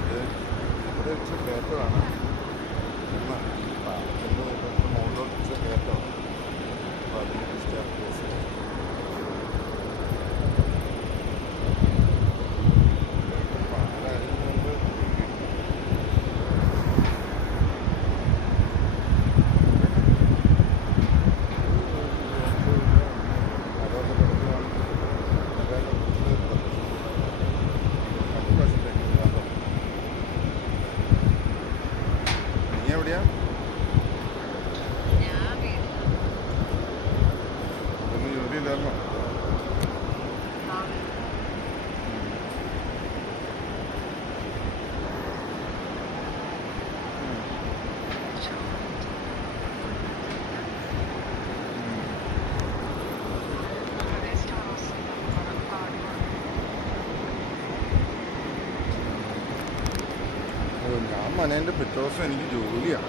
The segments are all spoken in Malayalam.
ഇത് ഇവിടെ വെച്ച് കയറ്റമാണ്. പാലത്തിൻ്റെ ഇതൊക്കെ മുകളിലോട്ട് വെച്ച കയറ്റമാണ്. അപ്പോൾ അതിൻ്റെ സ്റ്റെയർകേസ് പാലായതുകൊണ്ട് എവിടെയാ ഒന്നും ജോലിയില്ലായിരുന്നോ? ഞാൻ മനേൻ്റെ പിറ്റേ ദിവസം എനിക്ക് ജോലിയാണ്.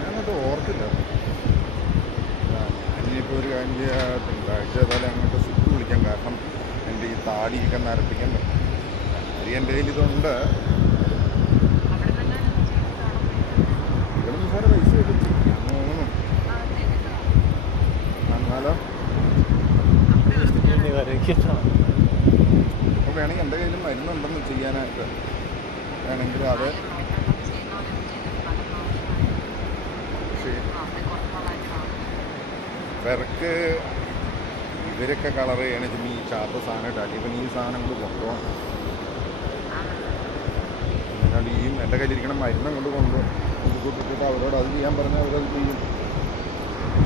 ഞാനത് ഓർത്തില്ല. ഞാനിപ്പോൾ ഒരു കാര്യം ചെയ്യാം, തിങ്കളാഴ്ച ഏതായാലും അങ്ങോട്ട് സുഖം വിളിക്കാം. കാരണം എൻ്റെ ഈ താടിയൊക്കെ നരപ്പിക്കാൻ പറ്റും. താടി എൻ്റെ കയ്യിൽ ഇതുണ്ട്. ഇവിടെ സാറ് പൈസ കിട്ടും തോന്നുന്നു. എന്നാലോ അപ്പോൾ വേണമെങ്കിൽ എൻ്റെ കയ്യിൽ മരുന്നുണ്ടെന്ന് ചെയ്യാനായിട്ട് വേണമെങ്കിൽ അത് വിറക്ക് ഇവരൊക്കെ കളർ ചെയ്യണമെങ്കിൽ ഈ ചാത്ത സാധനം ഇട്ടാൽ ഇപ്പം ഈ സാധനം കൊണ്ട് കൊണ്ടുപോകണം. അതുകൊണ്ട് ഈ എൻ്റെ കയ്യിലിരിക്കണം മരുന്നും കൊണ്ട് കൊണ്ടുപോയിട്ട് അവരോട് അത് ചെയ്യാൻ പറഞ്ഞാൽ അവരത് ചെയ്യും.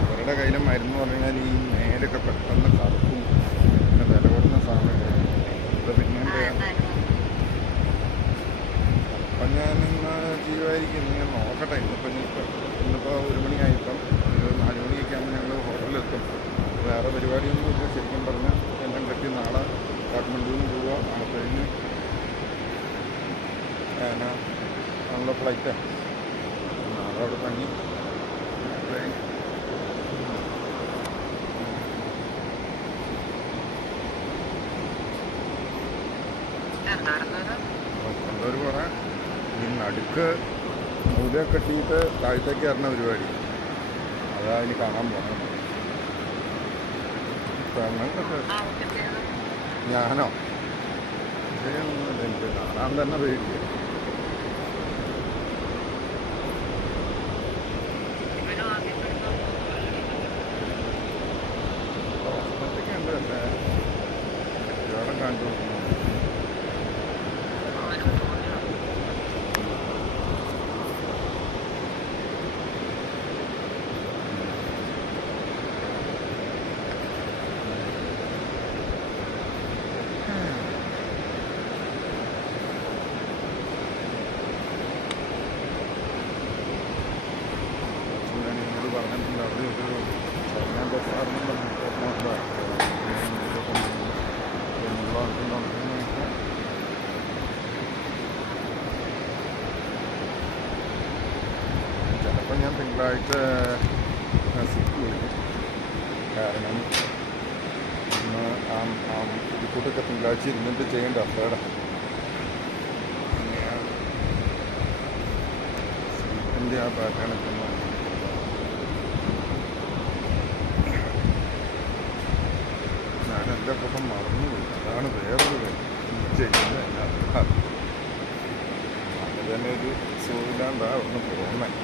അവരുടെ കയ്യിലെ മരുന്ന് പറഞ്ഞു കഴിഞ്ഞാൽ ഈ മേലൊക്കെ പെട്ടെന്ന് കറുപ്പും പിന്നെ വില കൊടുക്കുന്ന സാധനങ്ങൾ. പിന്നെ അപ്പം ഞാനിന്ന് ചെയ്യുമായിരിക്കും. ഞാൻ നോക്കട്ടെ. ഇന്നിപ്പോൾ 1 മണിയായിപ്പം ഒരു 4 മണിയൊക്കെ ആകുമ്പോൾ ഞങ്ങൾ ഹോട്ടലിലെത്തും. വേറെ പരിപാടിയൊന്നും ഇല്ല. ശരിക്കും പറഞ്ഞാൽ എല്ലാം കെട്ടി നാളെ കാഠ്മണ്ഡുവിൽ നിന്ന് പോവുക. നാളെ കഴിഞ്ഞ് നമ്മളെ ഫ്ലൈറ്റ് നാളെ അവിടെ തങ്ങി എന്തോരു പറയാൻ ഈ നടുക്ക് മൂല കെട്ടിയിട്ട് താഴത്തേക്ക് ഇറങ്ങുന്ന പരിപാടി അതാ ഇനി കാണാൻ പോകണം. ഞാനോ ശരിയൊന്നുമില്ല. എനിക്ക് കാണാൻ തന്നെ പേടിക്കുക. ഹോസ്പിറ്റലൊക്കെ ഉണ്ട്. പക്ഷേ കച്ചവടം കാണിച്ചു കൊടുക്കുന്നു. പറഞ്ഞിട്ടുണ്ട് അവിടെ ഒരു ചൈന ബസാറിനും ചിലപ്പോൾ ഞാൻ തിങ്കളാഴ്ച സിക്ക് വിളിക്കും. കാരണം ഇന്ന് ഇത് കൂട്ടൊക്കെ തിങ്കളാഴ്ച ഇരുന്നിട്ട് ചെയ്യേണ്ട അപ്പേടെ സിക്കിൻ്റെ ആ പാറ്റേണൊക്കെ ഒന്ന് ഞാനെൻ്റെ പൊക്കം മറന്നുപോയി. അതാണ് വേറൊരു ചെയ്യുന്നത്. അത് തന്നെ ഒരു സുഖമില്ലാണ്ടാണ് ഒന്ന് പോകുന്നത്.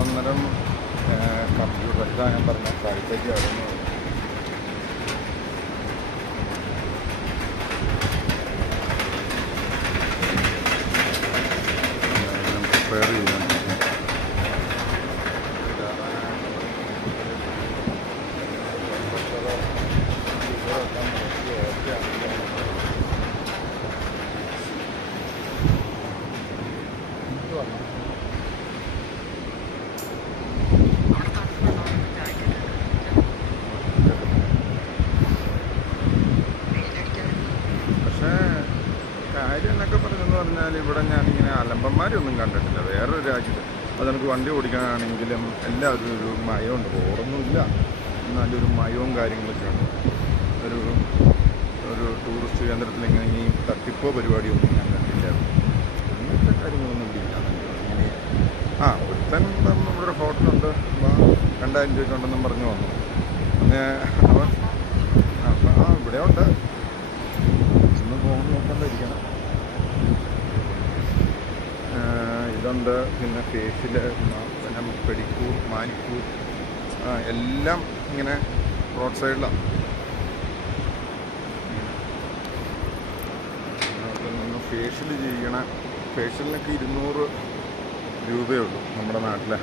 അന്നേരം കമ്പ്യൂട്ടർ ഇതാ ഞാൻ പറഞ്ഞ താഴത്തേക്ക് ആയിരുന്നു. പ്രിപ്പയർ ചെയ്യാൻ കാര്യം എന്നൊക്കെ പറഞ്ഞെന്ന് പറഞ്ഞാൽ ഇവിടെ ഞാനിങ്ങനെ അലമ്പന്മാരൊന്നും കണ്ടിട്ടില്ല. വേറൊരു രാജ്യത്ത് അത് നമുക്ക് വണ്ടി ഓടിക്കാനാണെങ്കിലും എല്ലാവരും ഒരു മയമുണ്ട്. റോഡൊന്നുമില്ല, എന്നാലും ഒരു മയവും കാര്യങ്ങളൊക്കെ ഉണ്ട്. ഒരു ഒരു ടൂറിസ്റ്റ് കേന്ദ്രത്തിൽ ഇങ്ങനെ ഈ തട്ടിപ്പോ പരിപാടിയൊന്നും ഞാൻ കണ്ടില്ല. അങ്ങനത്തെ കാര്യങ്ങളൊന്നും ഇല്ല. ഇങ്ങനെ ഒരുത്തൻ ഇവിടെ ഒരു ഹോട്ടലുണ്ട് 2000 രൂപയ്ക്ക് ഉണ്ടെന്നും പറഞ്ഞു വന്നു. പിന്നെ അവൻ ഇവിടെ ഉണ്ട്, ഇന്ന് പോകുന്ന നോക്കൊണ്ടിരിക്കണം. ഇതുണ്ട്, പിന്നെ ഫേഷ്യല്, പിന്നെ പെഡിക്യൂർ, മാനിക്യൂർ, എല്ലാം ഇങ്ങനെ റോഡ് സൈഡിലാണ്. നിന്ന് ഫേഷ്യൽ ചെയ്യണ ഫേഷ്യലിനൊക്കെ 200 രൂപയേ ഉള്ളൂ നമ്മുടെ നാട്ടിലെ.